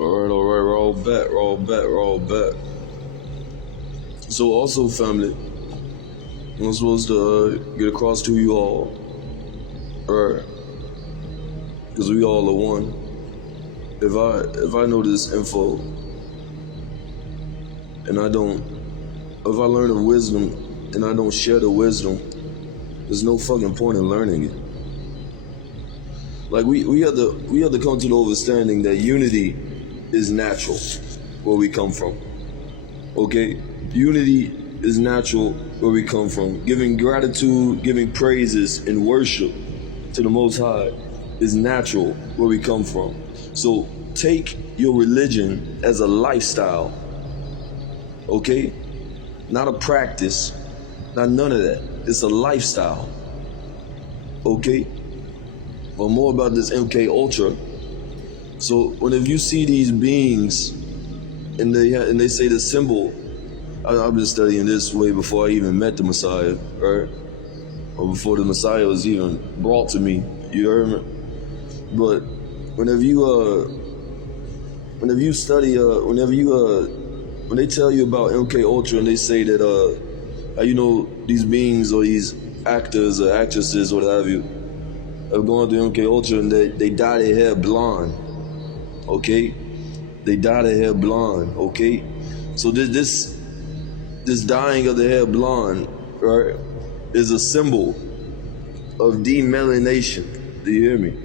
Alright, we're all back. So also, family, I'm supposed to get across to you all, alright, because we all are one. If I know this info, and if I learn of wisdom, and I don't share the wisdom, there's no fucking point in learning it. Like we have to come to the understanding that unity is natural where we come from. Okay? Unity is natural where we come from. Giving gratitude, giving praises and worship to the Most High is natural where we come from. So take your religion as a lifestyle. Okay? Not a practice, not none of that. It's a lifestyle. Okay? But more about this MK Ultra. So whenever you see these beings and they say the symbol, I've been studying this way before I even met the Messiah, right? Or before the Messiah was even brought to me. You heard me? But when they tell you about MK Ultra and they say that these beings or these actors or actresses or what have you have gone through MK Ultra and they dye their hair blonde. Okay? They dye their hair blonde, okay? So this dyeing of the hair blonde, right, is a symbol of demelanation. Do you hear me?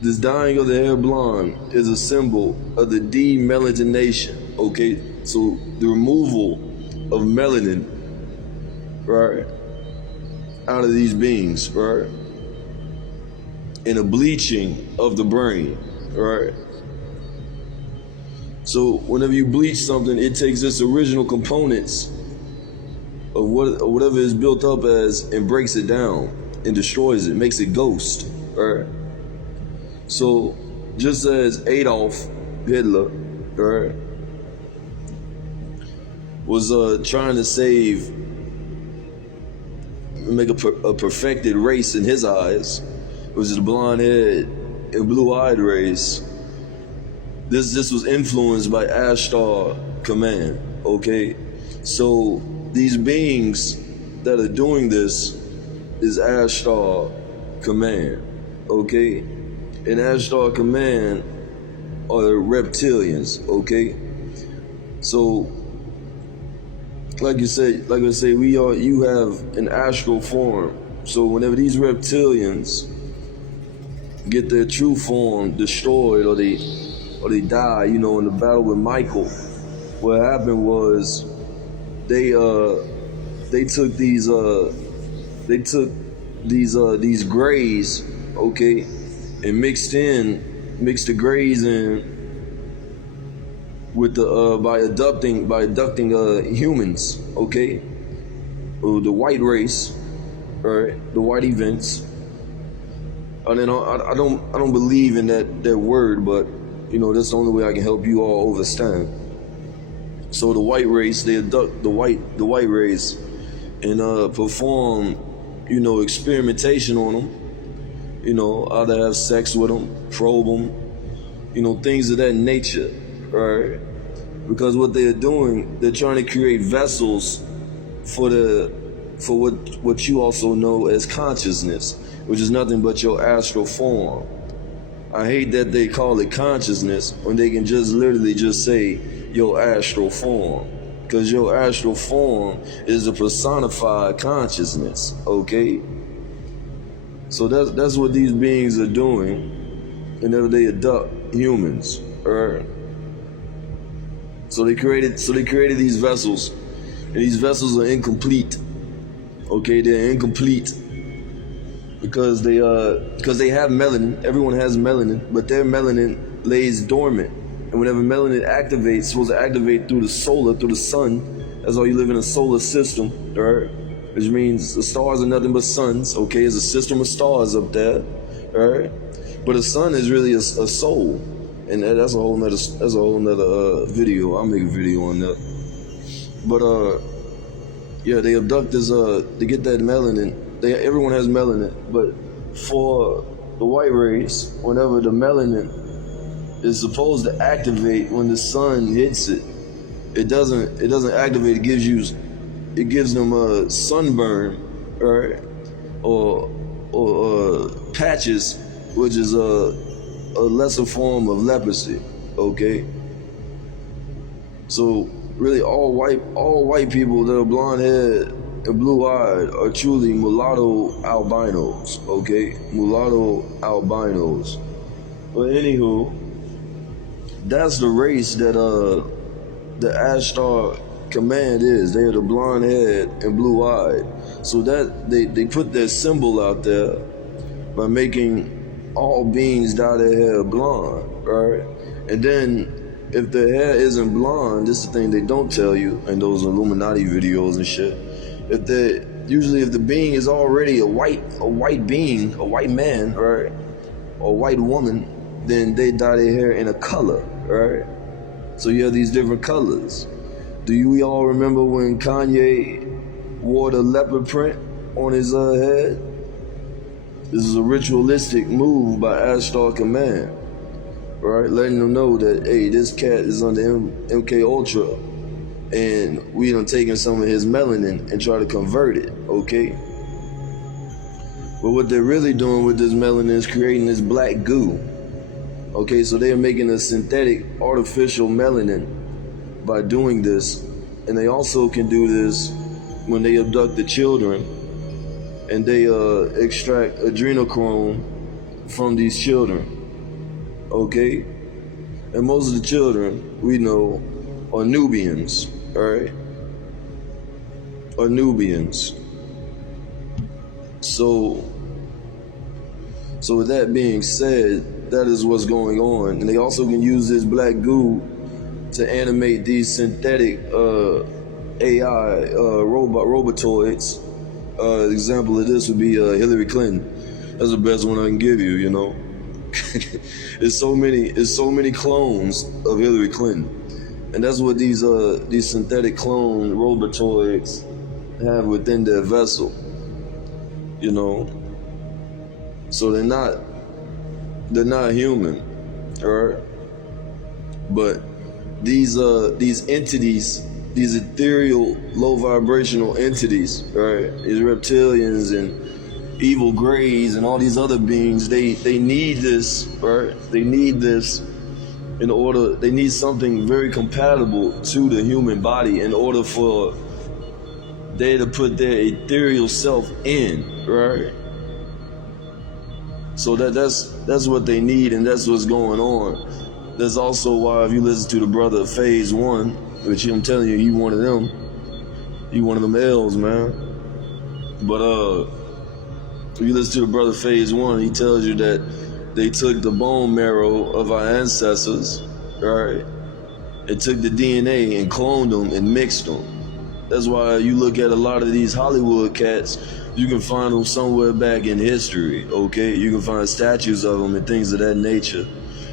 This dyeing of the hair blonde is a symbol of the demelanation, okay? So the removal of melanin, right, out of these beings, right? And a bleaching of the brain, right? So whenever you bleach something, it takes its original components of whatever is built up as and breaks it down and destroys it, makes it ghost, right? So just as Adolf Hitler, right, was trying to make a perfected race in his eyes, which is the blonde-haired and blue-eyed race. This was influenced by Ashtar Command, okay? So these beings that are doing this is Ashtar Command, okay? And Ashtar Command are the reptilians, okay? So, like I say, you have an astral form. So whenever these reptilians get their true form destroyed or they die, in the battle with Michael, what happened was they took these grays, okay, and mixed the grays in with by abducting humans, okay, the white race, right, the white events. And then I don't believe in that word, but that's the only way I can help you all understand. So the white race, they abduct the white race and perform, experimentation on them. Either have sex with them, probe them, things of that nature, right? Because what they're doing, they're trying to create vessels for what you also know as consciousness, which is nothing but your astral form. I hate that they call it consciousness when they can just literally just say your astral form, because your astral form is a personified consciousness, okay? So that's what these beings are doing whenever they abduct humans, alright? So they created these vessels, and these vessels are incomplete. Okay, they're incomplete because they have melanin. Everyone has melanin, but their melanin lays dormant. And whenever melanin activates, it's supposed to activate through the sun. That's why you live in a solar system, right? Which means the stars are nothing but suns. Okay, there's a system of stars up there, right? But a sun is really a soul, and that's a whole nother video. I'll make a video on that. But yeah, they abduct this. They get that melanin. Everyone has melanin, but for the white race, whenever the melanin is supposed to activate when the sun hits it. It doesn't activate. It gives them a sunburn, right? Or patches, which is a lesser form of leprosy. Okay. So really, all white people that are blonde haired and blue eyed are truly mulatto albinos. Okay, mulatto albinos. But anywho, that's the race that the Ashtar command is. They are the blonde haired and blue eyed. So that they put their symbol out there by making all beings dye their hair blonde, right? And then if their hair isn't blonde, this is the thing they don't tell you in those Illuminati videos and shit. If the being is already a white being, a white man, right, or a white woman, then they dye their hair in a color, right? So you have these different colors. Do we all remember when Kanye wore the leopard print on his head? This is a ritualistic move by Ashtar Command, right? Letting them know that, hey, this cat is under MK Ultra, and we done taken some of his melanin and try to convert it, okay? But what they're really doing with this melanin is creating this black goo. Okay, so they're making a synthetic artificial melanin by doing this. And they also can do this when they abduct the children and they extract adrenochrome from these children. Okay? And most of the children, we know, are Nubians, alright? Are Nubians. So with that being said, that is what's going on. And they also can use this black goo to animate these synthetic AI robotoids. Example of this would be Hillary Clinton. That's the best one I can give you, you know. It's so many clones of Hillary Clinton. And that's what these synthetic clone robotoids have within their vessel. You know. So they're not human, alright? But these entities, these ethereal, low vibrational entities, right? These reptilians and evil greys and all these other beings, they need this, right? They need this they need something very compatible to the human body in order for they to put their ethereal self in, right? So that's what they need, and that's what's going on. That's also why if you listen to the brother Phase 1, which I'm telling you, he one of them. He one of them L's, man. But if you listen to the brother Phase 1, he tells you that they took the bone marrow of our ancestors, right? They took the DNA and cloned them and mixed them. That's why you look at a lot of these Hollywood cats, you can find them somewhere back in history, okay? You can find statues of them and things of that nature.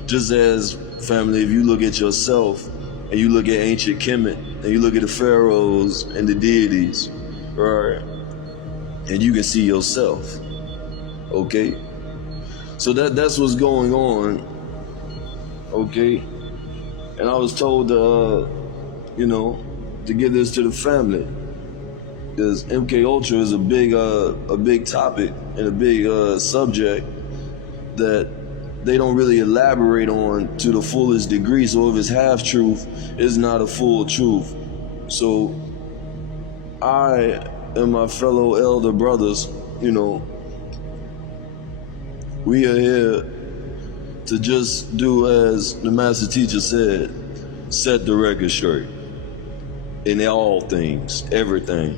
Just as, family, if you look at yourself and you look at ancient Kemet and you look at the pharaohs and the deities, right? And you can see yourself, okay? So that's what's going on, okay? And I was told to give this to the family, because MK Ultra is a big topic and a big subject that they don't really elaborate on to the fullest degree. So if it's half truth, it's not a full truth. So I and my fellow elder brothers, we are here to just do as the master teacher said, set the record straight in all things, everything.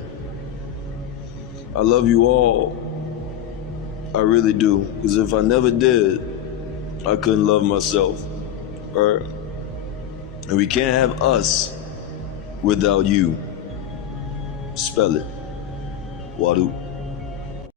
I love you all. I really do. Because if I never did, I couldn't love myself. All right? And we can't have us without you. Spell it. Wadu.